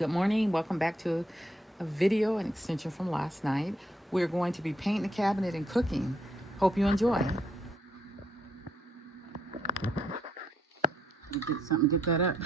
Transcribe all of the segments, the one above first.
Good morning. Welcome back to a video, an extension from last night. We're going to be painting the cabinet and cooking. Hope you enjoy. Get something, get that up.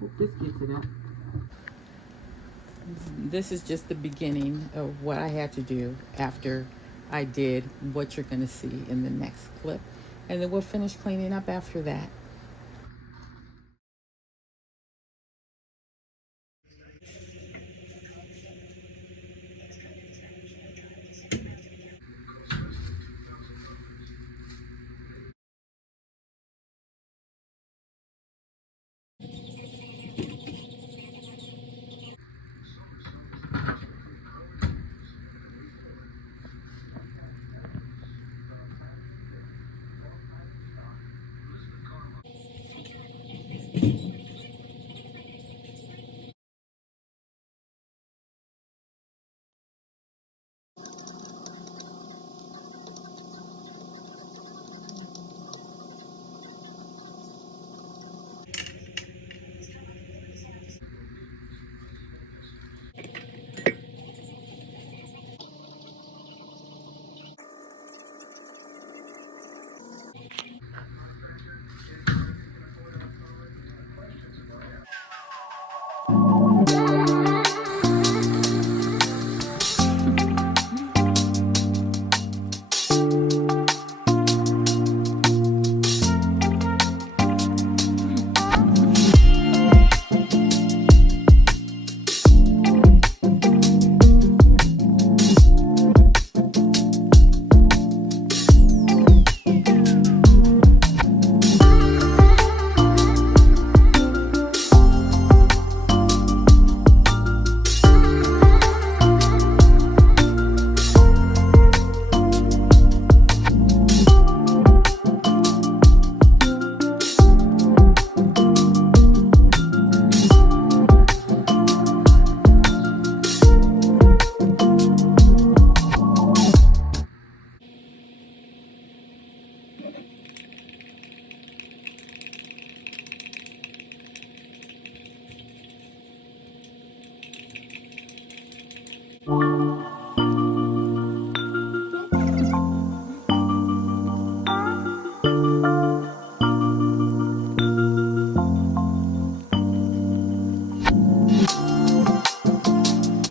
Hope this gets it up. This is just the beginning of what I had to do after I did what you're going to see in the next clip. And then we'll finish cleaning up after that.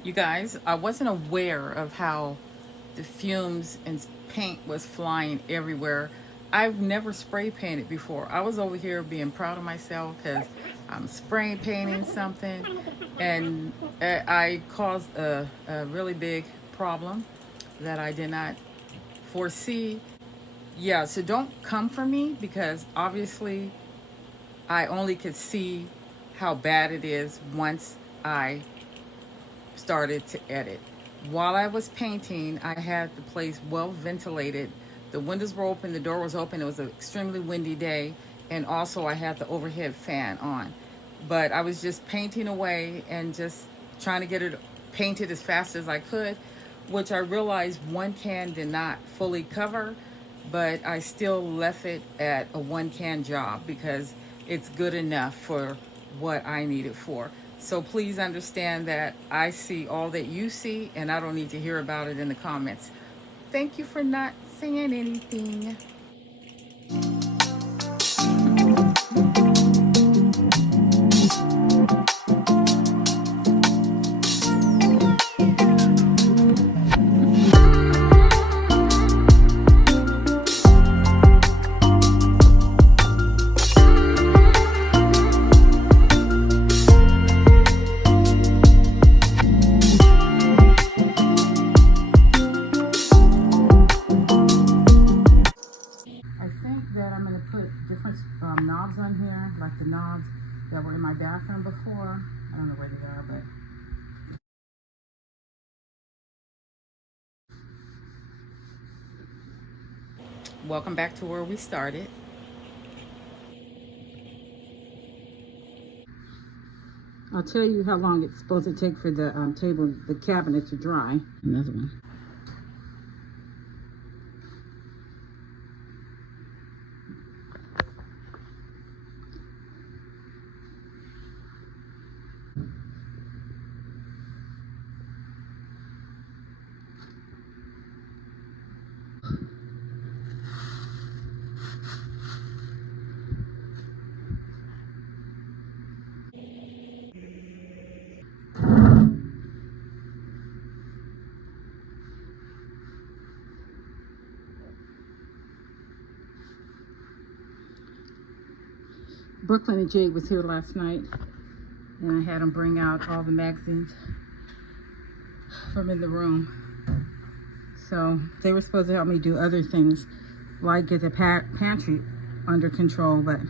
You guys, I wasn't aware of how the fumes and paint was flying everywhere. I've never spray painted before. I was over here being proud of myself because I'm spray painting something, and I caused a really big problem that I did not foresee. Yeah, so don't come for me because obviously I only could see how bad it is once I started to edit. While I was painting, I had the place well ventilated. The windows were open, the door was open. It was an extremely windy day, and also I had the overhead fan on. But I was just painting away and just trying to get it painted as fast as I could, which I realized one can did not fully cover, but I still left it at a one can job because it's good enough for what I need it for. So please understand that I see all that you see, and I don't need to hear about it in the comments. Thank you for not saying anything. I think that I'm going to put different knobs on here, like the knobs that were in my bathroom before. I don't know where they are, but welcome back to where we started. I'll tell you how long it's supposed to take for the the cabinet to dry. Another one. Brooklyn and Jade was here last night, and I had them bring out all the magazines from in the room. So they were supposed to help me do other things, like get the pantry under control, but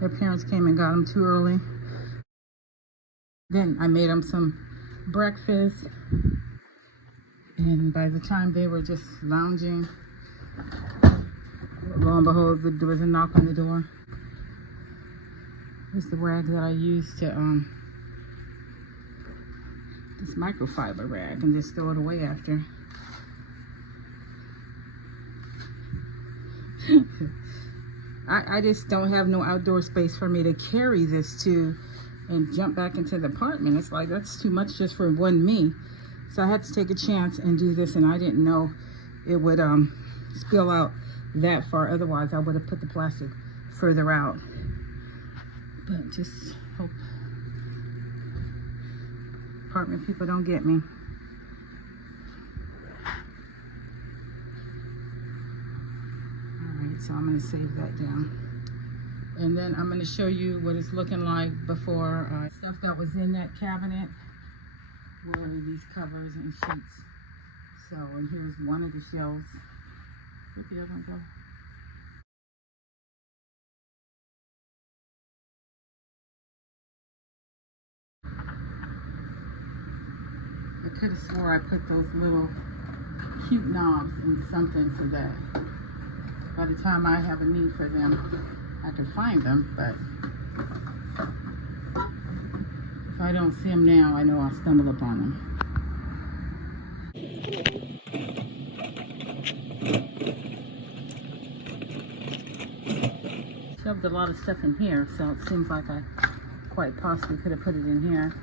their parents came and got them too early. Then I made them some breakfast, and by the time they were just lounging, lo and behold, there was a knock on the door. Here's the rag that I used to, this microfiber rag, and just throw it away after. I just don't have no outdoor space for me to carry this to and jump back into the apartment. It's like, that's too much just for one me. So I had to take a chance and do this, and I didn't know it would spill out that far. Otherwise, I would have put the plastic further out. But just hope apartment people don't get me. Alright, so I'm going to save that down. And then I'm going to show you what it's looking like before. Stuff that was in that cabinet were these covers and sheets. So, and here's one of the shelves. Where'd the other one go? I could have swore I put those little cute knobs in something so that by the time I have a need for them, I can find them, but if I don't see them now, I know I'll stumble upon them. Shoved a lot of stuff in here, so it seems like I quite possibly could have put it in here.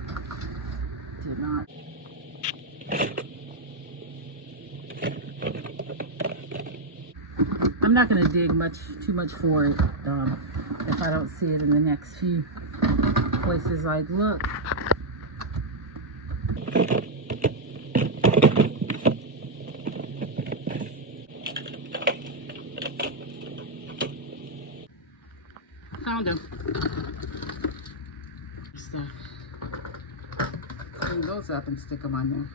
Did not. I'm not going to dig too much for it if I don't see it in the next few places I look. Found them. Stuff. Clean those up and stick them on there.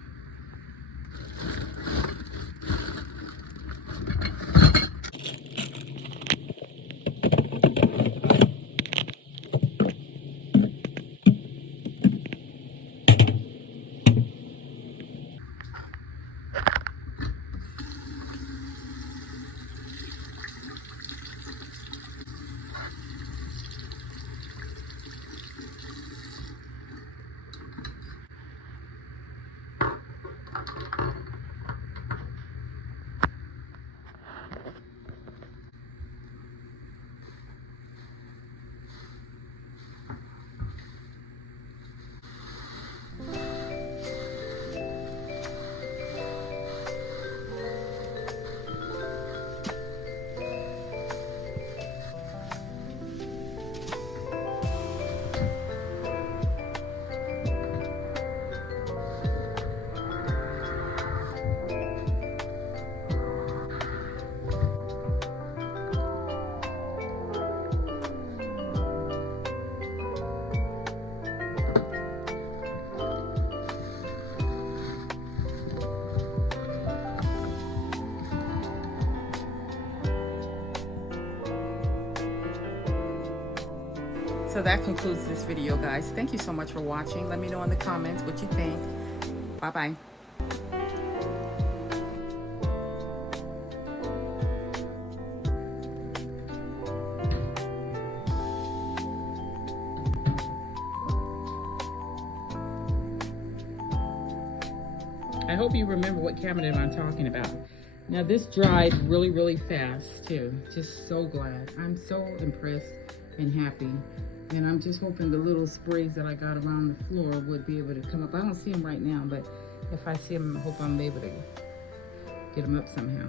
So that concludes this video, guys. Thank you so much for watching. Let me know in the comments what you think. Bye-bye. I hope you remember what cabinet I'm talking about. Now this dried really, really fast too. Just so glad. I'm so impressed and happy. And I'm just hoping the little sprays that I got around the floor would be able to come up. I don't see them right now, but if I see them, I hope I'm able to get them up somehow.